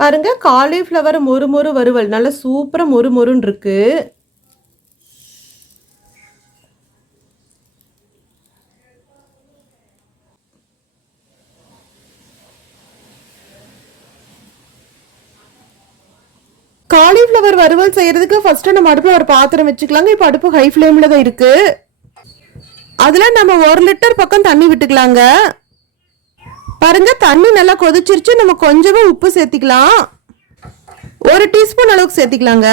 பாருங்க, காலிஃப்ளவர் மொறு மொறு வறுவல் நல்லா சூப்பராக மொறு மொறுன்னு இருக்கு. காலிஃப்ளவர் வறுவல் செய்யறதுக்கு ஃபர்ஸ்ட் நம்ம அடுப்பில் ஒரு பாத்திரம் வச்சுக்கலாங்க. இப்போ அடுப்பு ஹை ஃப்ளேமில் தான் இருக்கு. அதில் நம்ம 1 லிட்டர் பக்கம் தண்ணி விட்டுக்கலாங்க. பாருங்க, தண்ணி நல்லா கொதிச்சிருச்சு. நம்ம கொஞ்சமா உப்பு சேர்த்திக்கலாம். 1 டீஸ்பூன் அளவுக்கு சேர்த்திக்கலாங்க.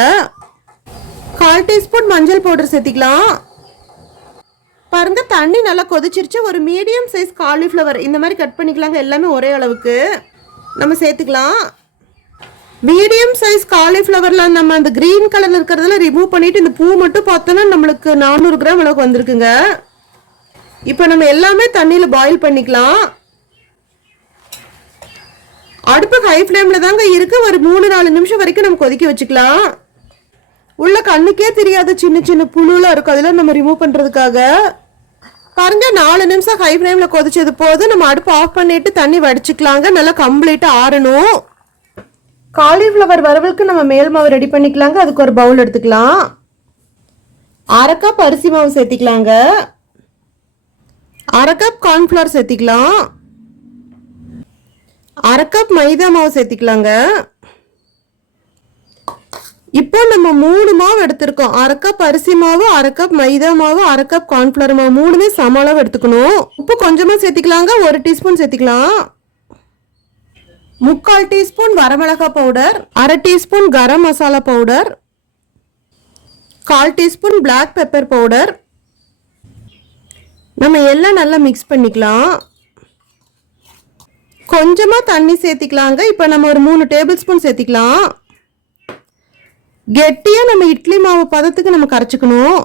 1/4 டீஸ்பூன் மஞ்சள் பவுடர் சேர்த்திக்கலாம். பாருங்க, தண்ணி நல்லா கொதிச்சிருச்சு. ஒரு மீடியம் சைஸ் காலிஃப்ளவர் இந்த மாதிரி கட் பண்ணிக்கலாங்க. எல்லாமே ஒரே அளவுக்கு நம்ம சேர்த்துக்கலாம். மீடியம் சைஸ் காலிஃப்ளவர்ல நம்ம அந்த கிரீன் கலர்ல இருக்கிறதுல ரிமூவ் பண்ணிட்டு இந்த பூ மட்டும் பார்த்தோன்னா நம்மளுக்கு 400 கிராம் அளவுக்கு வந்திருக்குங்க. இப்போ நம்ம எல்லாமே தண்ணியில பாயில் பண்ணிக்கலாம். அடுப்பு ஹை ஃப்ளேம்ல தாங்க இருக்கு. ஒரு 3-4 நிமிஷம் வரைக்கும் நம்ம கொதிக்க வச்சுக்கலாம். உள்ள கண்ணுக்கே தெரியாத சின்ன சின்ன புழுலாம் இருக்கும், அதெல்லாம் நம்ம ரிமூவ் பண்றதுக்காக. பாருங்க, 4 நிமிஷம் ஹை ஃப்ளேம்ல கொதிச்சது போது நம்ம அடுப்பு ஆஃப் பண்ணிட்டு தண்ணி வடிச்சுக்கலாங்க. நல்லா கம்ப்ளீட்டா ஆறணும். காலிஃப்ளவர் வறுவலுக்கு நம்ம மேல் மாவு ரெடி பண்ணிக்கலாங்க. அதுக்கு ஒரு பவுல் எடுத்துக்கலாம். 1/2 கப் அரிசி மாவு சேர்த்திக்கலாங்க. 1/2 கப் கார்ன்ஃப்ளவர் சேர்த்திக்கலாம். 1/2 கப் மைதா மாவு சேர்த்திக்கலாங்க. இப்போ நம்ம 3 மாவு எடுத்திருக்கோம். 1/2 கப் அரிசி மாவு, 1/2 கப் மைதா மாவு, 1/2 கப் கார்ன்ஃப்ளவர் மாவு, 3மே சம அளவு எடுத்துக்கணும். உப்பு கொஞ்சமா சேர்த்திக்கலாங்க. 1 டீஸ்பூன் சேர்த்திக்கலாம். 3/4 டீஸ்பூன் வரமிளகாய் powder, 1/2 teaspoon garam masala powder, 1/4 teaspoon black pepper powder. நம்ம எல்லாம் நல்லா மிக்ஸ் பண்ணிக்கலாம். கொஞ்சமா தண்ணி சேர்த்திக்கலாங்க. இப்போ நம்ம ஒரு 3 டேபிள் ஸ்பூன் சேர்த்திக்கலாம். கெட்டியா நம்ம இட்லி மாவு பதத்துக்கு நம்ம கரைச்சிக்கணும்.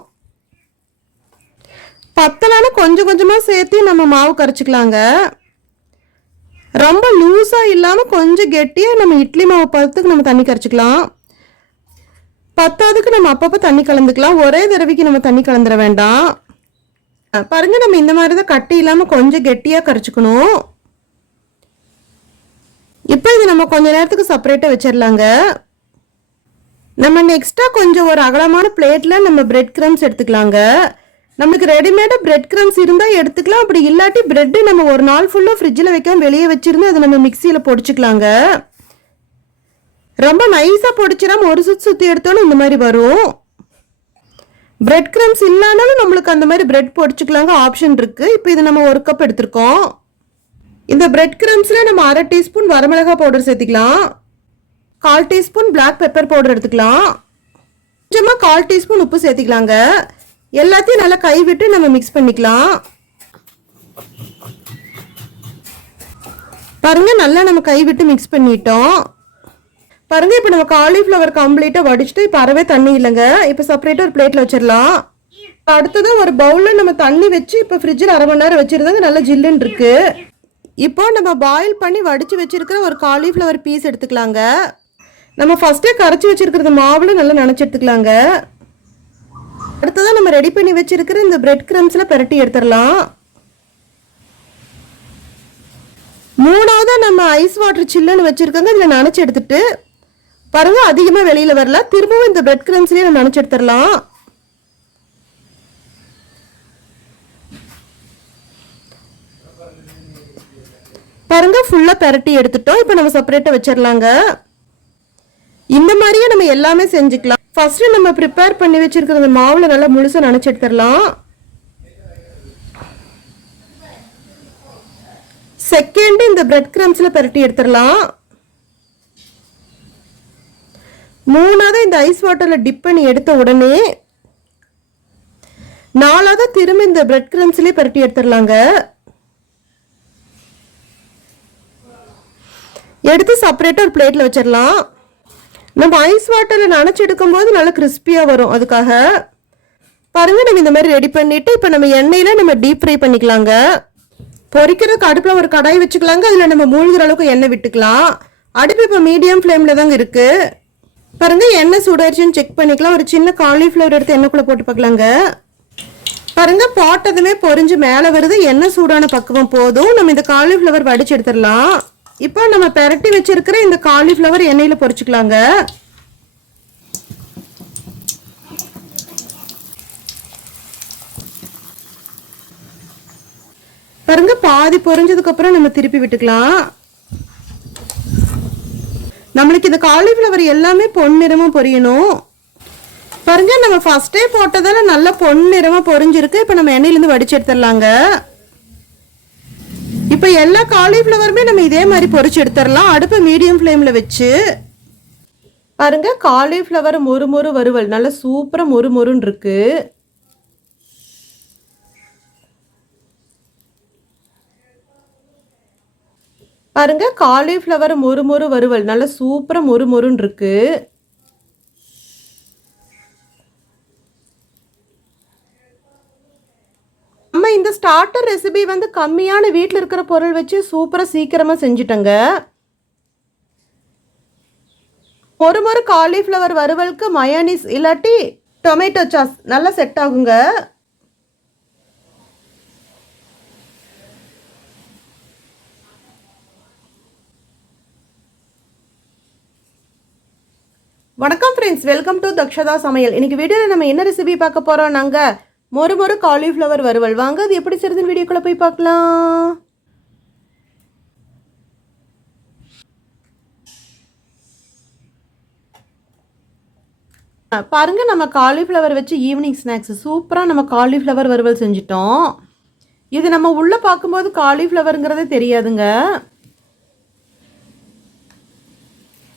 பத்தலான கொஞ்சம் கொஞ்சமா சேர்த்து நம்ம மாவு கரைச்சிக்கலாங்க. ரொம்ப லூஸா இல்லாம கொஞ்சம் கெட்டியா நம்ம இட்லி மாவு பதத்துக்கு நம்ம தண்ணி கரைச்சிக்கலாம். பத்தாவதுக்கு நம்ம அப்பப்போ தண்ணி கலந்துக்கலாம். ஒரே தடவைக்கு நம்ம தண்ணி கலந்துட வேண்டாம். பாருங்க, நம்ம இந்த மாதிரி தான் கட்டி இல்லாம கொஞ்சம் கெட்டியா கரைச்சிக்கணும். இப்போ இது நம்ம கொஞ்ச நேரத்துக்கு செப்பரேட்டா வச்சிடலாங்க. நம்ம நெக்ஸ்டா கொஞ்சம் ஒரு அகலமான பிளேட்ல நம்ம பிரெட் கிரம்ஸ் எடுத்துக்கலாங்க. நமக்கு ரெடிமேடா பிரெட் கிரம்ஸ் இருந்தா எடுத்துக்கலாம். அப்படி இல்லாட்டி பிரெட் நம்ம ஒரு நாள் ஃபுல்லா ஃப்ரிட்ஜில் வைக்காம வெளியே வச்சிருந்து அதை நம்ம மிக்சியில பொடிச்சுக்கலாங்க. ரொம்ப நைஸா பொடிச்சிடாம ஒரு சுத்தி எடுத்தோன்னு இந்த மாதிரி வரும். பிரெட் கிரம்ஸ் இல்லைனாலும் நம்மளுக்கு அந்த மாதிரி பிரெட் பொடிச்சுக்கலாங்க, ஆப்ஷன் இருக்கு. இப்போ இது நம்ம 1 கப் எடுத்திருக்கோம். இந்த பிரெட் கிரம்ஸ்ல நம்ம 1/2 டீஸ்பூன் வரமிளகாய் பவுடர் சேர்த்திக்கலாம். 1/4 டீஸ்பூன் பிளாக் பெப்பர் பவுடர் எடுத்துக்கலாம். கொஞ்சமா 1/4 டீஸ்பூன் உப்பு சேர்த்திக்கலாங்க. எல்லாத்தையும் நல்லா கைவிட்டு நம்ம மிக்ஸ் பண்ணிக்கலாம். பாருங்க, நல்லா நம்ம கைவிட்டு மிக்ஸ் பண்ணிட்டோம். பாருங்க, இப்போ நம்ம காலிஃப்ளவர் கம்ப்ளீட்டா வடிச்சிட்டு இப்போ அறவே தண்ணி இல்லைங்க. இப்போ செப்பரேட்டா ஒரு பிளேட்ல வச்சிடலாம். அடுத்ததான் ஒரு பவுல்ல நம்ம தண்ணி வச்சு இப்போ ஃப்ரிட்ஜில் 1/2 மணி நேரம் வச்சிருந்தாங்க. நல்லா ஜில்லுன்னு இருக்கு. இப்போ நம்ம பாயில் பண்ணி வடிச்சு வச்சிருக்கிற ஒரு காலிஃப்ளவர் பீஸ் எடுத்துக்கலாங்க. நம்ம ஃபர்ஸ்டே கரைச்சி வச்சிருக்கிறது மாவுல நல்லா நனைச்சு எடுத்துக்கலாங்க. அடுத்ததான் நம்ம ரெடி பண்ணி வச்சிருக்கிற இந்த பிரெட் கிரம்ஸ்ல பெரட்டி எடுத்துடலாம். 3ஆவதா நம்ம ஐஸ் வாட்டர் சில்லுன்னு வச்சிருக்கோங்க. இதில் நனைச்சு எடுத்துட்டு பாருங்க, அதிகமா வெளியில வரல. திரும்பவும் இந்த பிரெட் கிரம்ஸ்லயே நம்ம நனைச்சு எடுத்துடலாம். பாருங்க, ஃபுல்லா பெரட்டி எடுத்துட்டோம். இப்போ நம்ம செப்பரேட்டா வச்சிடலாங்க. இந்த மாதிரியே நம்ம எல்லாமே செஞ்சுக்கலாம். ஃபர்ஸ்ட் நம்ம ப்ரிப்பேர் பண்ணி வச்சிருக்கிற அந்த மாவுல நல்லா முழுசா நனைச்சு எடுத்துடலாம். செகண்ட் இந்த பிரெட் கிரம்ஸ்ல பெரட்டி எடுத்துடலாம். 3ஆவது இந்த ஐஸ் வாட்டர்ல டிப் பண்ணி எடுத்த உடனே 4ஆவது திரும்ப இந்த பிரெட் கிரம்ஸ்லயே பெரட்டி எடுத்துடலாங்க. எடுத்து செப்பரேட்டா ஒரு பிளேட்ல வச்சிடலாம். நம்ம ஐஸ் வாட்டர்ல நனைச்சு எடுக்கும் போது நல்லா கிறிஸ்பியா வரும். அதுக்காக பாருங்க, நம்ம இந்த மாதிரி ரெடி பண்ணிட்டு இப்போ நம்ம எண்ணெயில நம்ம டீப் ஃப்ரை பண்ணிக்கலாங்க. பொரிக்கிறதுக்கு அடுப்புல ஒரு கடாய் வச்சுக்கலாங்க. அதுல நம்ம மூழ்கிற அளவுக்கு எண்ணெய் விட்டுக்கலாம். அடுப்பு இப்போ மீடியம் ஃப்ளேம்ல தாங்க இருக்கு. பாருங்க, எண்ணெய் சூடாயிருச்சுன்னு செக் பண்ணிக்கலாம். ஒரு சின்ன காலிஃப்ளவர் எடுத்து எண்ணெய்க்குள்ள போட்டு பார்க்கலாங்க. பாருங்க, போட்டதுமே பொரிஞ்சு மேலே வருது. எண்ணெய் சூடான பக்குவம் போதும். நம்ம இந்த காலிஃப்ளவர் வடிச்சு எடுத்துடலாம். இப்போ நம்ம பெரட்டி வச்சிருக்கிற இந்த காலிஃப்ளவர் எண்ணெயில பொரிச்சுக்கலாங்க. பாருங்க, பாதி பொரிஞ்சதுக்கு அப்புறம் நம்ம திருப்பி விட்டுக்கலாம். நம்மளுக்கு இந்த காலிஃப்ளவர் எல்லாமே பொன்னிறமா பொரியணும். பாருங்க, நம்ம ஃபர்ஸ்டே போட்டதால நல்ல பொன்னிறமா பொரிஞ்சிருக்கு. இப்போ நம்ம எண்ணெயிலேருந்து வடிச்சு எடுத்துடலாங்க. இப்போ எல்லா காலிஃப்ளவருமே நம்ம இதே மாதிரி பொரிச்சு எடுத்துடலாம். அடுப்பை மீடியம் ஃப்ளேமில் வச்சு. பாருங்க, காலிஃப்ளவர் மொறு வறுவல் நல்லா சூப்பராக மொறுன்னு இருக்கு. பாருங்க, காலிஃப்ளவர் மொறு வறுவல் நல்லா சூப்பராக மொறுன்னு இருக்கு. நம்ம இந்த ஸ்டார்டர் ரெசிபி வந்து கம்மியான வீட்டில் இருக்கிற பொருள் வச்சு சூப்பராக சீக்கிரமாக செஞ்சுட்டேங்க. மொறு காலிஃப்ளவர் வறுவலுக்கு மயோனீஸ் இல்லாட்டி டொமேட்டோ சாஸ் நல்லா செட் ஆகுங்க. வணக்கம் ஃப்ரெண்ட்ஸ், வெல்கம் டு தக்ஷதா சமையல். இன்னைக்கு வீடியோவில் நம்ம என்ன ரெசிபி பார்க்க போகிறோம்? நாங்கள் மொறு காலிஃப்ளவர் வறுவல். வாங்க அது எப்படி செய்யுதுன்னு வீடியோக்குள்ளே போய் பார்க்கலாம். பாருங்க, நம்ம காலிஃப்ளவர் வச்சு ஈவினிங் ஸ்நாக்ஸ் சூப்பராக நம்ம காலிஃப்ளவர் வறுவல் செஞ்சிட்டோம். இது நம்ம உள்ளே பார்க்கும்போது காலிஃப்ளவருங்கிறதே தெரியாதுங்க.